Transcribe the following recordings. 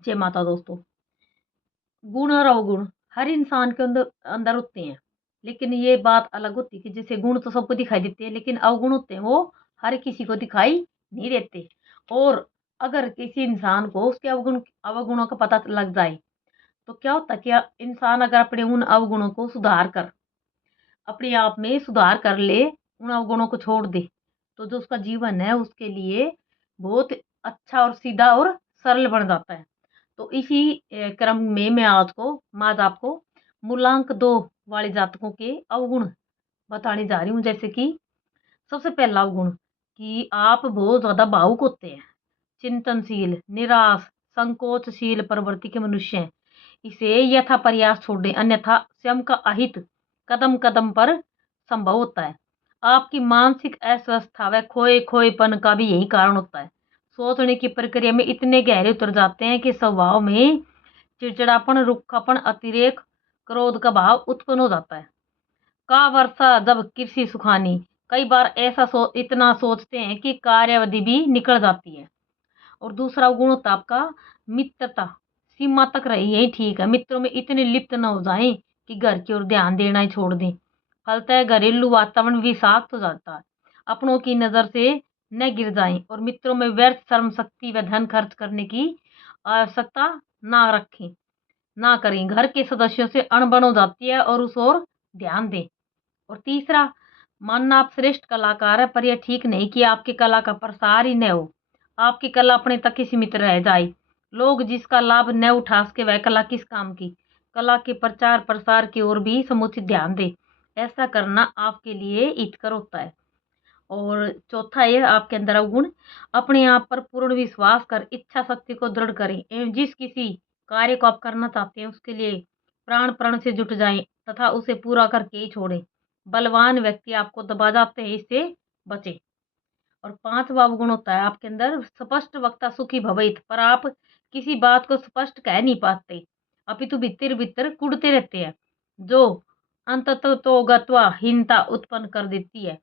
जय माता दोस्तों। गुण और अवगुण हर इंसान के अंदर अंदर होते हैं, लेकिन ये बात अलग होती है कि जैसे गुण तो सबको दिखाई देते हैं, लेकिन अवगुण होते हैं वो हर किसी को दिखाई नहीं देते। और अगर किसी इंसान को उसके अवगुणों का पता लग जाए, तो क्या होता है कि इंसान अगर अपने उन अवगुणों को सुधार कर अपने आप में सुधार कर ले, उन अवगुणों को छोड़ दे, तो जो उसका जीवन है उसके लिए बहुत अच्छा और सीधा और सरल बन जाता है। तो इसी क्रम में मैं आज आपको मूलांक 2 वाले जातकों के अवगुण बताने जा रही हूँ। जैसे कि सबसे पहला अवगुण कि आप बहुत ज़्यादा भावुक होते हैं, चिंतनशील, निराश, संकोचशील प्रवृत्ति के मनुष्य हैं। इसे यथा प्रयास छोड़ दें, अन्यथा स्वयं का अहित कदम-कदम पर संभव होता है। आपकी मानसिक अस्वस्थता व खोए-खोएपन का भी यही कारण होता है। सोचने की प्रक्रिया में इतने गहरे उतर जाते हैं कि स्वभाव में चिड़चिड़ापन, रूखापन, अतिरेक, क्रोध का भाव उत्पन्न हो जाता है। का वर्षा जब कृषि सुखानी, कई बार इतना सोचते हैं कि कार्यावधि भी निकल जाती है। और दूसरा गुण होता है आपका मित्रता, सीमा तक रहे यही ठीक है। मित्रों में इतने लिप्त न हो जाएं कि घर की ओर ध्यान देना ही छोड़ दें। फलतः घरेलू वातावरण विषाक्त हो जाता है। अपनों की नजर से न गिर जाएं और मित्रों में व्यर्थ श्रम शक्ति व धन खर्च करने की आवश्यकता ना रखें, ना करें। घर के सदस्यों से अनबन हो जाती है और उस ओर ध्यान दें। और तीसरा, मानना आप श्रेष्ठ कलाकार है, पर यह ठीक नहीं कि आपकी कला का प्रसार ही न हो। आपकी कला अपने तक ही सीमित रह जाए। लोग जिसका लाभ न उठा सके वह कला किस काम की। कला के प्रचार प्रसार की ओर भी समुचित ध्यान दें। ऐसा करना आपके लिए हितकर होता है। और चौथा ये आपके अंदर अवगुण, अपने आप पर पूर्ण विश्वास कर इच्छा शक्ति को दृढ़ करें एवं जिस किसी कार्य को आप करना चाहते हैं उसके लिए प्राण प्रण से जुट जाएं तथा उसे पूरा करके ही छोड़ें। बलवान व्यक्ति आपको दबा जाते हैं, इससे बचें। और पांचवा अवगुण होता है आपके अंदर स्पष्ट वक्ता सुखी भवित, पर आप किसी बात को स्पष्ट कह नहीं पाते, अपितु भीतर भीतर कुढ़ते रहते हैं, जो अंततः तो गत्वा हीनता उत्पन्न कर देती है।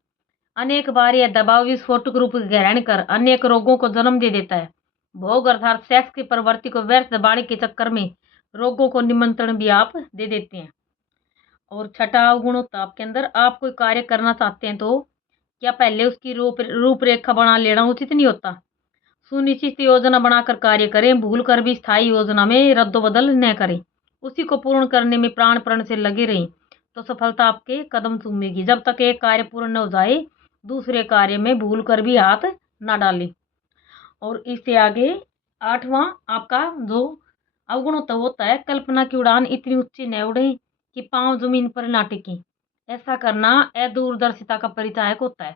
अनेक बार यह दबाव विस्फोटक रूप ग्रहण कर अनेक रोगों को जन्म दे देता है। भोग अर्थात सेक्स की प्रवृत्ति को व्यर्थ दबाने के चक्कर में रोगों को निमंत्रण भी आप दे देते हैं। और छठा अवगुण होता है आपके अंदर, आप कोई कार्य करना चाहते हैं तो क्या पहले उसकी रूपरेखा बना लेना उचित नहीं होता। सुनिश्चित योजना बनाकर कार्य करें, भूल कर भी स्थायी योजना में रद्दोबदल न करें। उसी को पूर्ण करने में प्राण प्रण से लगे रहें, तो सफलता आपके कदम चूमेगी। जब तक एक कार्य पूर्ण न हो जाए, दूसरे कार्य में भूल कर भी हाथ ना डालें। और इससे आगे आठवां आपका जो अवगुण होता है कल्पना की उड़ान इतनी ऊंची न उड़े कि पांव जमीन पर ना टिके। ऐसा करना अदूरदर्शिता का परिचायक होता है।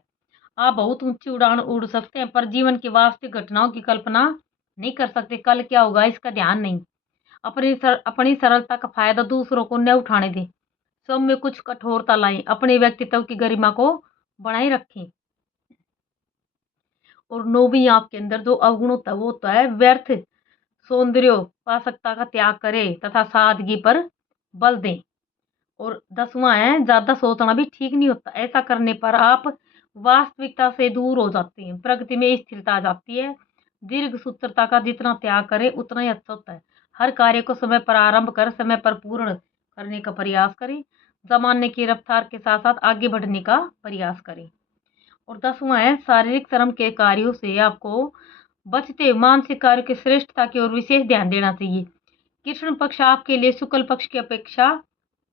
आप बहुत ऊंची उड़ान उड़ सकते हैं, पर जीवन की वास्तविक घटनाओं की कल्पना नहीं कर सकते। कल क्या होगा इसका ध्यान नहीं। अपनी सरलता का फायदा दूसरों को न उठाने दें। सब में कुछ कठोरता लाएं, अपने व्यक्तित्व की गरिमा को बनाए रखें। और नौवीं आपके अंदर जो अवगुण होता है वो होता है व्यर्थ सौंदर्योपासकता का त्याग करें तथा सादगी पर बल दें। और 10वां है ज्यादा सोचना भी ठीक नहीं होता। ऐसा करने पर आप वास्तविकता से दूर हो जाते हैं, प्रगति में स्थिरता आ जाती है। दीर्घ सूत्रता का जितना त्याग करें उतना ही अच्छा होता है। हर कार्य को समय पर आरंभ कर समय पर पूर्ण करने का प्रयास करें। जमाने की रफ्तार के साथ साथ आगे बढ़ने का प्रयास करें। और 10वां है शारीरिक श्रम के कार्यों से आपको बचते हुए मानसिक कार्य की श्रेष्ठता की ओर विशेष ध्यान देना चाहिए। कृष्ण पक्ष आपके लिए शुक्ल पक्ष की अपेक्षा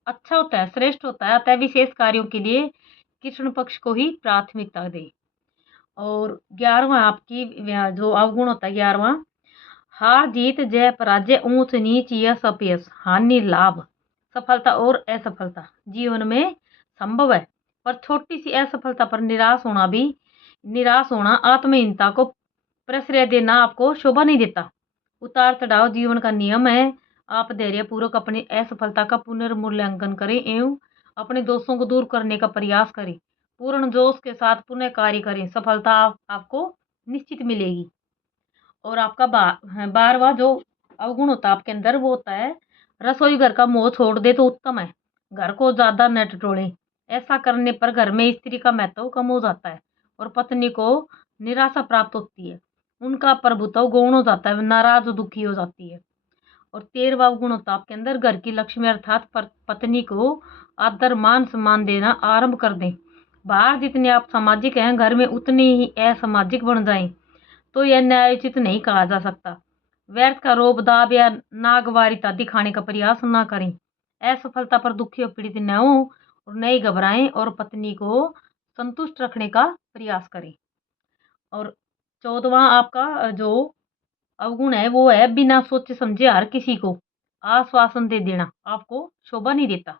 अच्छा होता है, श्रेष्ठ होता है, अतः विशेष कार्यों के लिए कृष्ण पक्ष को ही प्राथमिकता दे। और 11वां आपकी जो अवगुण होता है 11वां, हार जीत जय पराजय ऊंच नीच यश अपयश हानि लाभ सफलता और असफलता जीवन में संभव है, पर छोटी सी असफलता पर निराश होना आत्महीनता को प्रश्रय देना आपको शोभा नहीं देता। उतार चढ़ाव जीवन का नियम है। आप धैर्यपूर्वक अपनी असफलता का पुनर्मूल्यांकन करें एवं अपने दोषों को दूर करने का प्रयास करें। पूर्ण जोश के साथ पुनः कार्य करें, सफलता आपको निश्चित मिलेगी। और आपका 12वां जो अवगुण होता है आपके अंदर वो होता है रसोई घर का मोह छोड़ दे तो उत्तम है, घर को ज्यादा न टटोलें। ऐसा करने पर घर में स्त्री का महत्व कम हो जाता है और पत्नी को निराशा प्राप्त होती है। उनका प्रभुत्व गौण हो जाता है, नाराज दुखी हो जाती है। और 13वां गुण होता है आपके अंदर घर की लक्ष्मी अर्थात पत्नी को आदर मान सम्मान देना आरंभ कर दें। बाहर जितने आप सामाजिक हैं घर में उतने ही असामाजिक बन जाएं तो यह न्यायोचित नहीं कहा जा सकता। व्यर्थ का रोब दाब या नागवारिता दिखाने का प्रयास न करें। असफलता पर दुखी और पीड़ित न हो और नहीं घबराएं और पत्नी को संतुष्ट रखने का प्रयास करें। और 14वां आपका जो अवगुण है वो है बिना सोचे समझे हर किसी को आश्वासन दे देना आपको शोभा नहीं देता।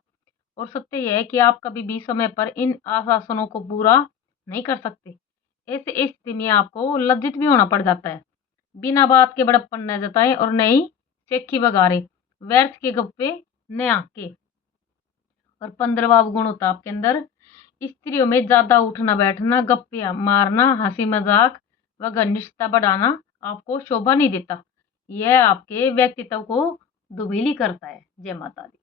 और सत्य यह है कि आप कभी भी समय पर इन आश्वासनों को पूरा नहीं कर सकते। ऐसे स्थिति में आपको लज्जित भी होना पड़ जाता है। बिना बात के बड़प्पन न जताएं और नई सेखी बगारे व्यर्थ के गप्पे न आके। और 15वां गुण होता आपके अंदर स्त्रियों में ज्यादा उठना बैठना गप्पे मारना हंसी मजाक व घनिष्ठता बढ़ाना आपको शोभा नहीं देता। यह आपके व्यक्तित्व को दुबीली करता है। जय माता दी।